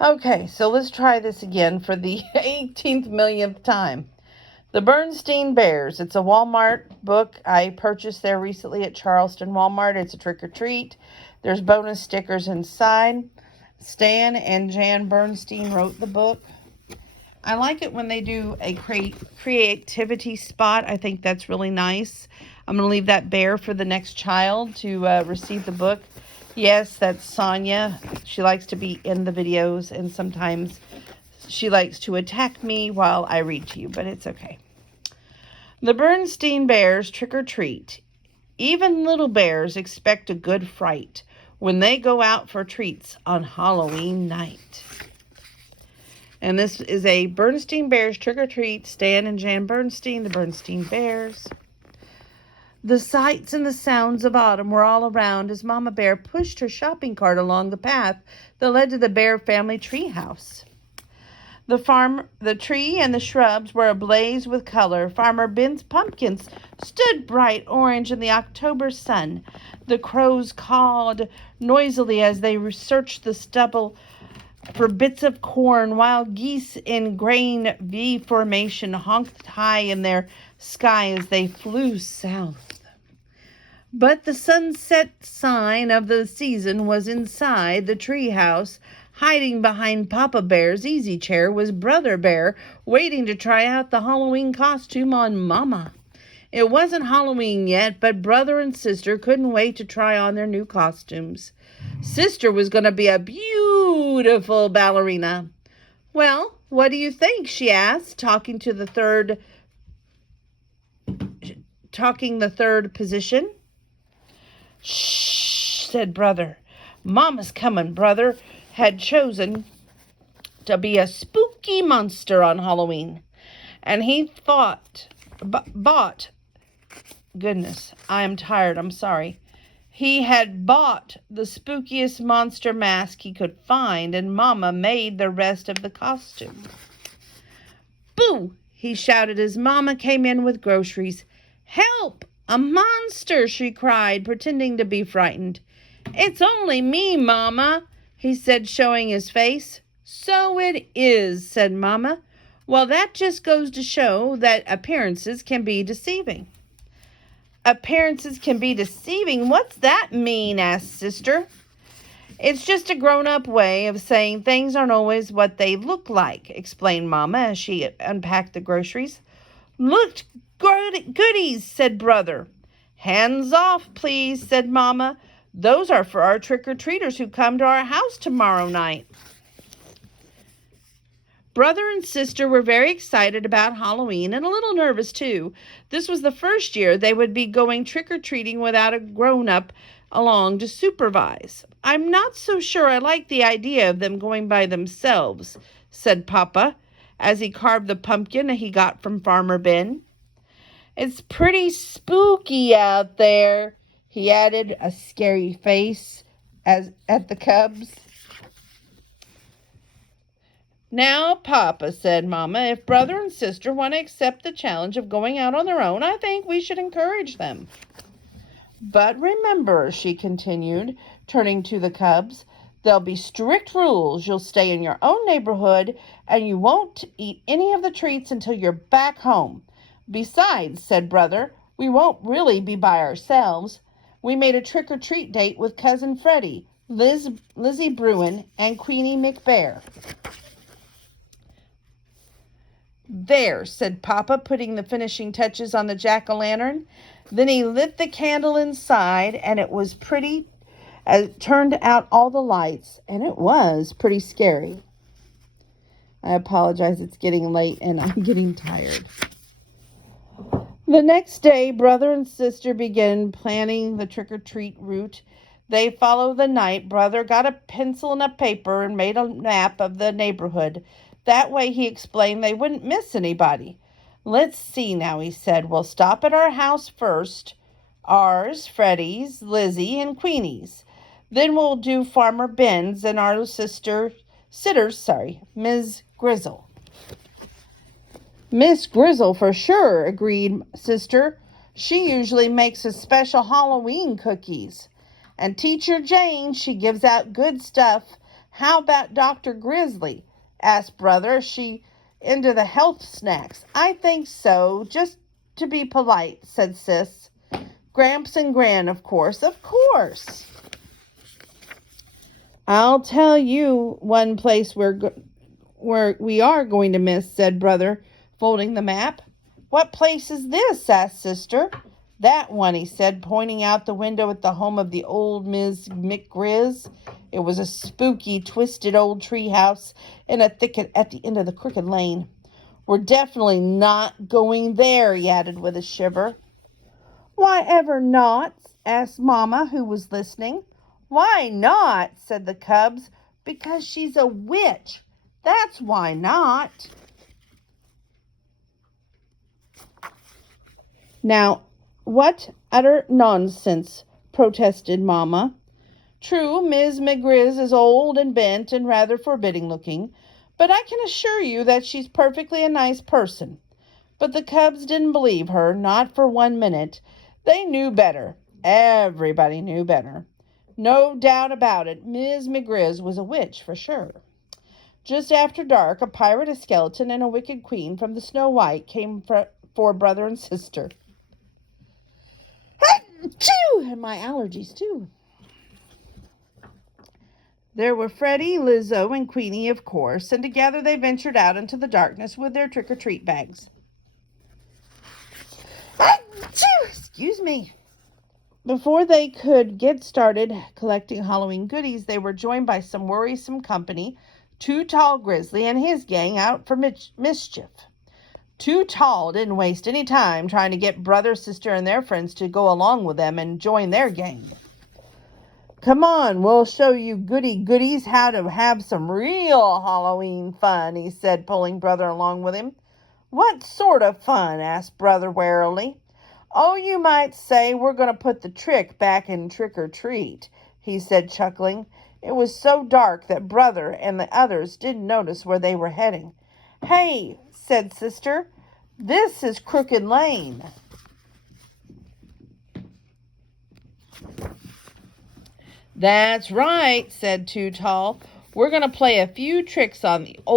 Okay, so let's try this again for the 18th millionth time. The Berenstain Bears. It's a Walmart book. I purchased there recently at Charleston Walmart. It's a trick or treat. There's bonus stickers inside. Stan and Jan Bernstein wrote the book. I like it when they do a creativity spot. I think that's really nice. I'm going to leave that bear for the next child to receive the book. Yes, that's Sonia. She likes to be in the videos, and sometimes she likes to attack me while I read to you, but it's okay. The Bernstein Bears trick or treat. Even little bears expect a good fright when they go out for treats on Halloween night. And this is a Bernstein Bears trick or treat. Stan and Jan Bernstein, the Bernstein Bears. The sights and the sounds of autumn were all around as Mama Bear pushed her shopping cart along the path that led to the Bear family treehouse. The tree and the shrubs were ablaze with color. Farmer Ben's pumpkins stood bright orange in the October sun. The crows cawed noisily as they searched the stubble for bits of corn, while geese in grain V formation honked high in their sky as they flew south. But the sunset sign of the season was inside the treehouse. Hiding behind Papa Bear's easy chair was Brother Bear, waiting to try out the Halloween costume on Mama. It wasn't Halloween yet, but brother and sister couldn't wait to try on their new costumes. Sister was going to be a beautiful ballerina. Well, what do you think? She asked, talking the third position. Shh, said Brother. Mama's coming. Brother had chosen to be a spooky monster on Halloween. And he goodness, I am tired, I'm sorry. He had bought the spookiest monster mask he could find, and Mama made the rest of the costume. Boo! He shouted as Mama came in with groceries. Help! A monster! She cried, pretending to be frightened. It's only me, Mama, he said, showing his face. So it is, said Mama. Well, that just goes to show that appearances can be deceiving. Appearances can be deceiving? What's that mean? Asked Sister. It's just a grown-up way of saying things aren't always what they look like, explained Mama as she unpacked the groceries. Look, goodies, said Brother. Hands off, please, said Mama. Those are for our trick-or-treaters who come to our house tomorrow night. Brother and sister were very excited about Halloween and a little nervous, too. This was the first year they would be going trick-or-treating without a grown-up along to supervise. I'm not so sure I like the idea of them going by themselves, said Papa, as he carved the pumpkin he got from Farmer Ben. It's pretty spooky out there, he added, a scary face at the cubs. Now, Papa, said Mama, if brother and sister want to accept the challenge of going out on their own, I think we should encourage them. But remember, she continued, turning to the cubs, there'll be strict rules. You'll stay in your own neighborhood, and you won't eat any of the treats until you're back home. Besides, said Brother, we won't really be by ourselves. We made a trick-or-treat date with Cousin Freddie, Lizzie Bruin, and Queenie McBear. There, said Papa, putting the finishing touches on the jack-o'-lantern. Then he lit the candle inside, and it was pretty, turned out all the lights, and it was pretty scary. I apologize, it's getting late, and I'm getting tired. The next day, brother and sister began planning the trick-or-treat route. They followed the night. Brother got a pencil and a paper and made a map of the neighborhood. That way, he explained, they wouldn't miss anybody. Let's see now, he said. We'll stop at our house first. Ours, Freddie's, Lizzie, and Queenie's. Then we'll do Farmer Ben's and our sitter's, Ms. Grizzle. Miss Grizzle for sure, agreed Sister. She usually makes a special Halloween cookies. And Teacher Jane, she gives out good stuff. How about Dr. Grizzly? Asked Brother. Is she into the health snacks? I think so, just to be polite, said Sis. Gramps and Gran, of course. Of course. I'll tell you one place where we are going to miss, said Brother, folding the map. What place is this? Asked Sister. That one, he said, pointing out the window at the home of the old Ms. McGriz. It was a spooky, twisted old tree house in a thicket at the end of the crooked lane. We're definitely not going there, he added with a shiver. Why ever not? Asked Mama, who was listening. Why not? Said the cubs. Because she's a witch. That's why not. Now, what utter nonsense, protested Mama. True, Ms. McGriz is old and bent and rather forbidding looking, but I can assure you that she's perfectly a nice person. But the cubs didn't believe her, not for 1 minute. They knew better. Everybody knew better. No doubt about it, Ms. McGriz was a witch for sure. Just after dark, a pirate, a skeleton, and a wicked queen from the Snow White came for Brother and Sister. Achoo! And my allergies, too. There were Freddie, Lizzo, and Queenie, of course, and together they ventured out into the darkness with their trick-or-treat bags. Achoo! Excuse me. Before they could get started collecting Halloween goodies, they were joined by some worrisome company, Too Tall Grizzly and his gang out for mischief. Too Tall didn't waste any time trying to get Brother, Sister, and their friends to go along with them and join their gang. Come on, we'll show you goodies how to have some real Halloween fun, he said, pulling Brother along with him. What sort of fun? Asked Brother warily. Oh, you might say we're going to put the trick back in Trick or Treat, he said, chuckling. It was so dark that Brother and the others didn't notice where they were heading. Hey, said Sister, this is Crooked Lane. That's right, said Too Tall. We're going to play a few tricks on the old